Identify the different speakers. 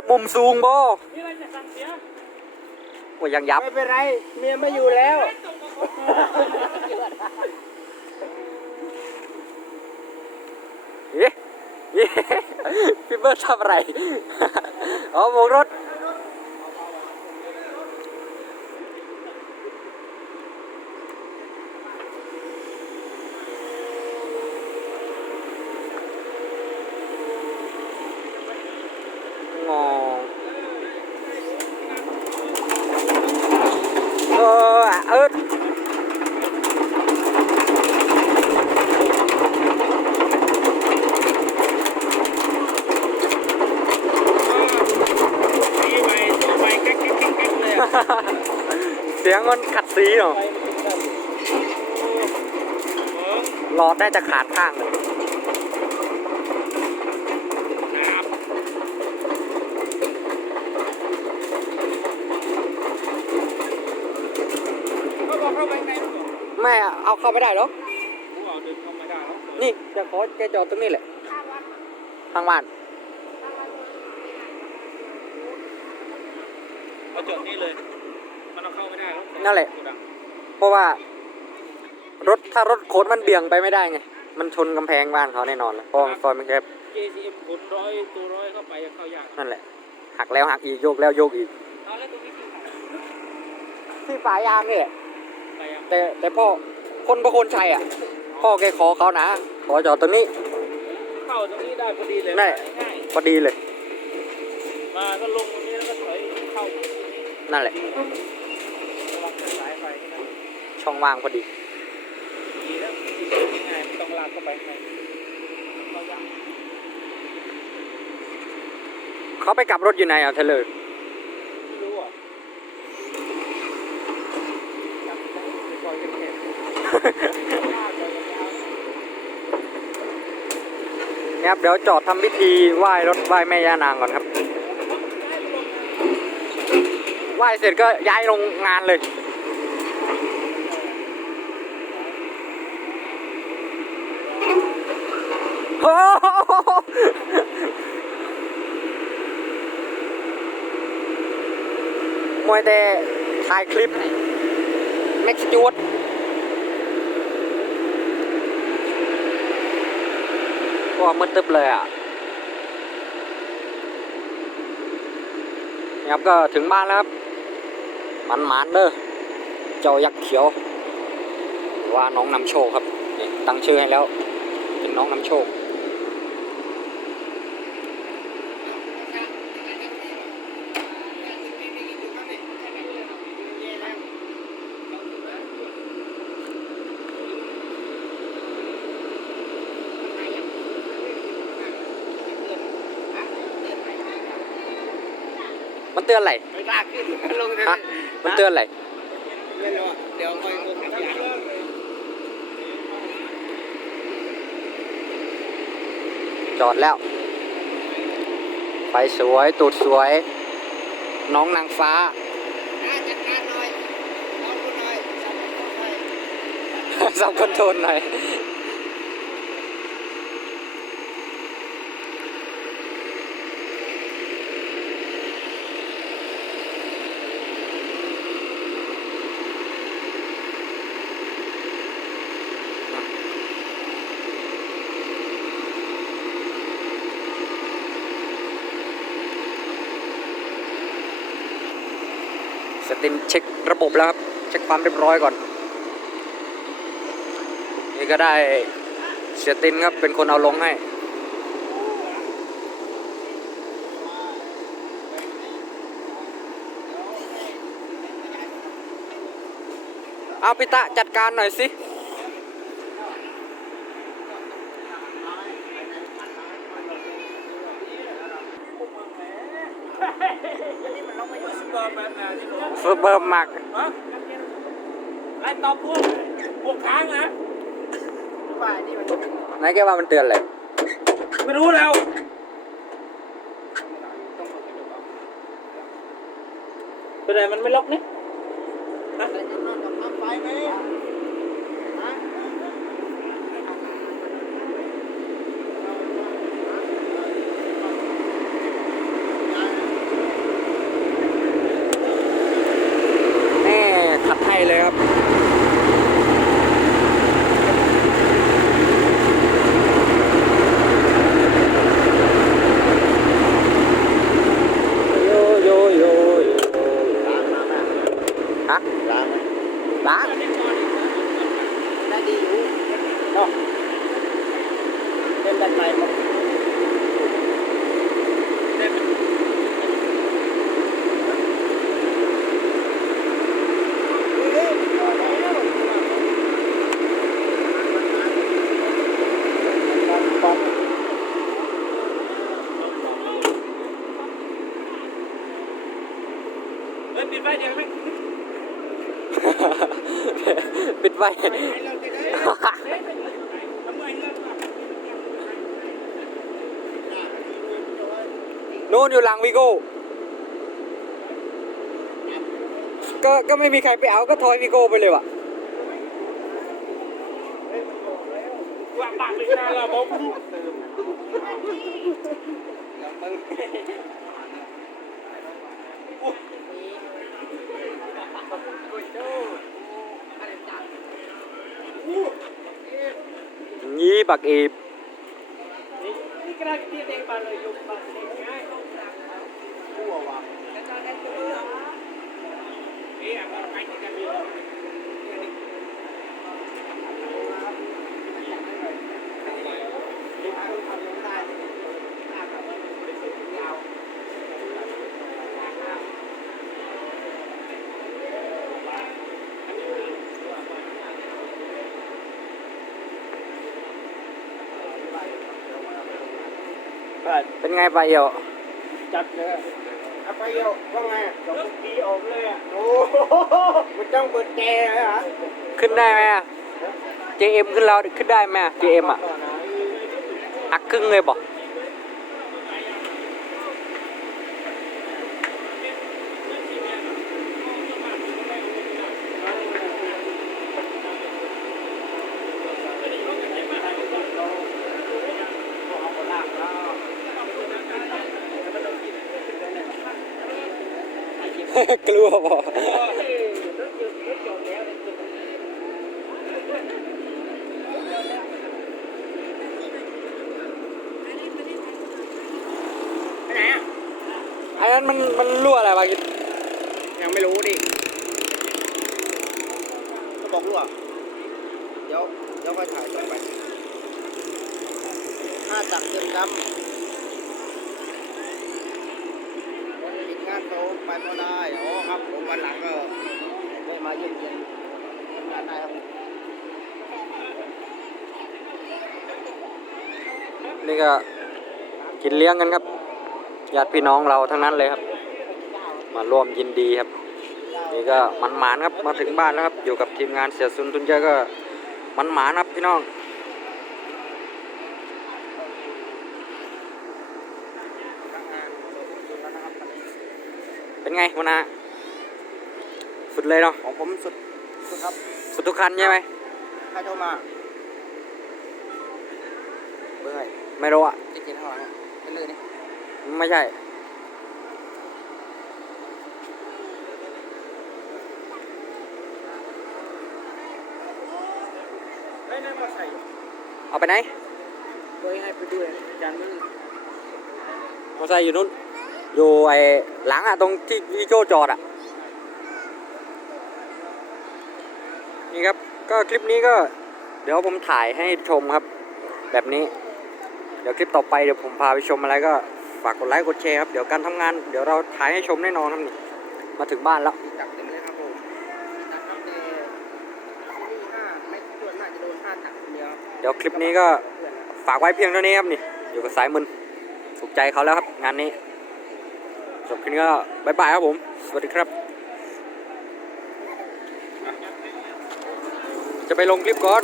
Speaker 1: พมุมสูงบ่
Speaker 2: มีอะไรจะสั่งเสีย
Speaker 1: โอ้ยยังยับ
Speaker 3: ไม่เป็นไร เมียไม่อยู่แล้ว
Speaker 1: เอ๊ะเอ๊ะพี่เบิร์ดทำอะไร อ๋อโบกรถ งงเออเอิด
Speaker 2: สีไปตัวไปแก๊กแก๊กแก๊กแก๊กเลยอะ
Speaker 1: เสียง มันขัดสีเนาะ
Speaker 2: ไปมันถึงกันเออ
Speaker 1: หลอดน่าจะขาดข้างเลย
Speaker 2: ไม่
Speaker 1: อะเอาเข้าไม่ได้หรอก
Speaker 2: นี่
Speaker 1: จะขอแกจอดตรงนี้แหละข้างบ้าน
Speaker 2: เอาจอดนี่เลย นเอาเข้าไม่ได้แล้ว
Speaker 1: นั่นแหละ
Speaker 2: กูดัง
Speaker 1: เพราะว่ารถถ้ารถโค้ดมันเบี่ยงไปไม่ได้ไง มันชนกำแพงบ้านเขาแน่นอนเลยเพราะว่าซอยมันแคบ
Speaker 2: JCM ขนร้อยตัวร้อยเข้าไปเข้ายาก
Speaker 1: นั่นแหละ หักแล้วหักอีกโยกแล้วโยกอีก
Speaker 2: เอาแล้วตรงนี้ที่ไหน
Speaker 1: ที่ป่ายางนี่แหละ
Speaker 2: ไปยัง
Speaker 1: แต่แต่พ่อคนประคนชัยอะ พ่อแกขอเขานะ ขอจอดตรงนี้
Speaker 2: เข้าตรงนี้ได้พอดีเลย
Speaker 1: ได้
Speaker 2: ง่าย
Speaker 1: พอดีเลย
Speaker 2: ๆมาก็ลงตรงนี้แล้วก็ถอยเข้าตรงนี้
Speaker 1: นั่นแหละ
Speaker 2: ระวังสายไฟนะ
Speaker 1: ช่องว่างพอดี
Speaker 2: ดีแล้วง่ายต้องลากเข้าไปในเขายาก
Speaker 1: เขาไปกลับรถอยู่ไหนอะเทเลอร์
Speaker 2: ไม่รู้อะจำไม่ได้ในซอยกเลย
Speaker 1: เนี่ยครับเดี๋ยวจอดทำพิธีไหว้รถไหว้แม่ย่านางก่อนครับไหว้เสร็จก็ย้ายลงงานเลย มวยแต่ถ่ายคลิปแม็กซ์จูดว่ามืดตึ๊บเลยอะครับก็ถึงบ้านแล้วครับมันหมานเด้อเจ้ายักษ์เขียว ว่าน้องนำโชคครับนี่ตั้งชื่อให้แล้วเป็นน้องนำโชค เตือนอะไร
Speaker 3: ไม่กล้าขึ้นลง
Speaker 1: ฮะมันเตือนอะไร
Speaker 3: ไม่รู้อะเดี๋ยวคอยงงขับยาง
Speaker 1: จอดแล้วไฟสวยตูดสวย น้องนางฟ้า
Speaker 3: จัดการหน่อยลองดูหน่อยจับหน่อย
Speaker 1: สับคอนโทรลหน่อย สติมเช็คระบบแล้วครับ เช็คความเรียบร้อยก่อน นี่ก็ได้เสียตินครับ เป็นคนเอาลงให้เอาพิตะจัดการหน่อยสิ
Speaker 2: เบอ ร์แบบไหนที่บอก
Speaker 1: เฟิร์เบิร์มมาก
Speaker 2: ฮะไล่ตอบพวกพวกค้างนะ
Speaker 3: ว่านี่มัน
Speaker 1: ไหนแกว่ามันเตือนอะไร
Speaker 2: ไม่รู้แล้วเป็นไรมันไม่ล็อกนี่
Speaker 3: แต่จะนอนกับน้ำไฟไหมฮะ ด้านในมัน
Speaker 2: ได้ไหม
Speaker 3: ปั๊ม
Speaker 2: เฮ้ย ปิดไฟเดี๋ยวไหม
Speaker 1: ปิดไว้
Speaker 2: ทำไมเลิกอะ
Speaker 1: นู่นอยู่หลังวีโก้ก็ก็ไม่มีใครไปเอาก็ทอยวีโก้ไปเลยว่ะ
Speaker 2: วางปากเลยนะเราผม
Speaker 1: ยี่บัก อีบ
Speaker 2: นี่กระดาษที่เต็งมาเลยอยู่บ้านาย
Speaker 3: ทั่ววาง
Speaker 2: นี่อะมันไปที่กันมี
Speaker 1: เป็นไงไปเอี่ยว
Speaker 3: จัดเลยเอาไปเอาว่าไงสองปีออกเลยอะโอ้มันต้องเปิดแจเลยฮะ
Speaker 1: ขึ้นได้ไหมอะ JM ขึ้นเราขึ้นได้ไหมอะ JM อะอักครึ่งเลยบอก กลัวบอก
Speaker 3: ไปไหนอะ
Speaker 1: อันนั้นมันมันรั่วอะไรวะคิ
Speaker 3: ยังไม่รู้ดิก็บอกรู้อะเดี๋ยวเดี๋ยวค่อยถ่ายต่อไปห้าจักรเต็มดำปิดงานโต ไปก็ได้อ๋อครับผมวันหลังก็ได้มาเยี่ยมเยียนทำงานได้ครับ
Speaker 1: นี่ก็กินเลี้ยงกันครับญาติพี่น้องเราทั้งนั้นเลยครับ มาร่วมยินดีครับนี่ก็มันหมานครับมาถึงบ้านแล้วครับอยู่กับทีมงานเสียซุนทุนเยอะก็มันหมานครับพี่น้อง เป็นไงวันนะสุดเลยเนาะ
Speaker 3: ของผมสุดสุดครับ
Speaker 1: สุดทุกคันใช่ไหม
Speaker 3: ใครโทรมาเบอร์ไหน
Speaker 1: ไม่รู้อะ
Speaker 3: ติดกินข้างหลังอะเป็นเลยนี่
Speaker 1: ไม่ใช่
Speaker 2: เฮ้ยนั่นมาใส่
Speaker 1: เอาไปไหน
Speaker 3: เบอร์ให้ไปด้วยจานมือ
Speaker 1: มอไซค์อยู่นู่น อยู่ไอ้หลังอะตรงที่วิโจจอดอะ นี่ครับ ก็คลิปนี้ก็ เดี๋ยวผมถ่ายให้ชมครับ แบบนี้ เดี๋ยวคลิปต่อไปเดี๋ยวผมพาไปชมอะไรก็ฝากกดไลค์กดแชร์ครับเดี๋ยวการทำงานเดี๋ยวเราถ่ายให้ชมแน่นอนครับนี่มาถึงบ้านแล้ว
Speaker 3: จักเต็มเลยครับผมจักครับแต่ซีรีส์ห้าไม่ส่วนมากจะโดนห้าจักคนเดียว
Speaker 1: เดี๋ยวคลิปนี้ก็ฝากไว้เพียงเท่านี้ครับนี่ อยู่กับสายมึนถูกใจเขาแล้วครับงานนี้ จบคลิปนี้ก็บายบายครับผม สวัสดีครับ จะไปลงคลิปก่อน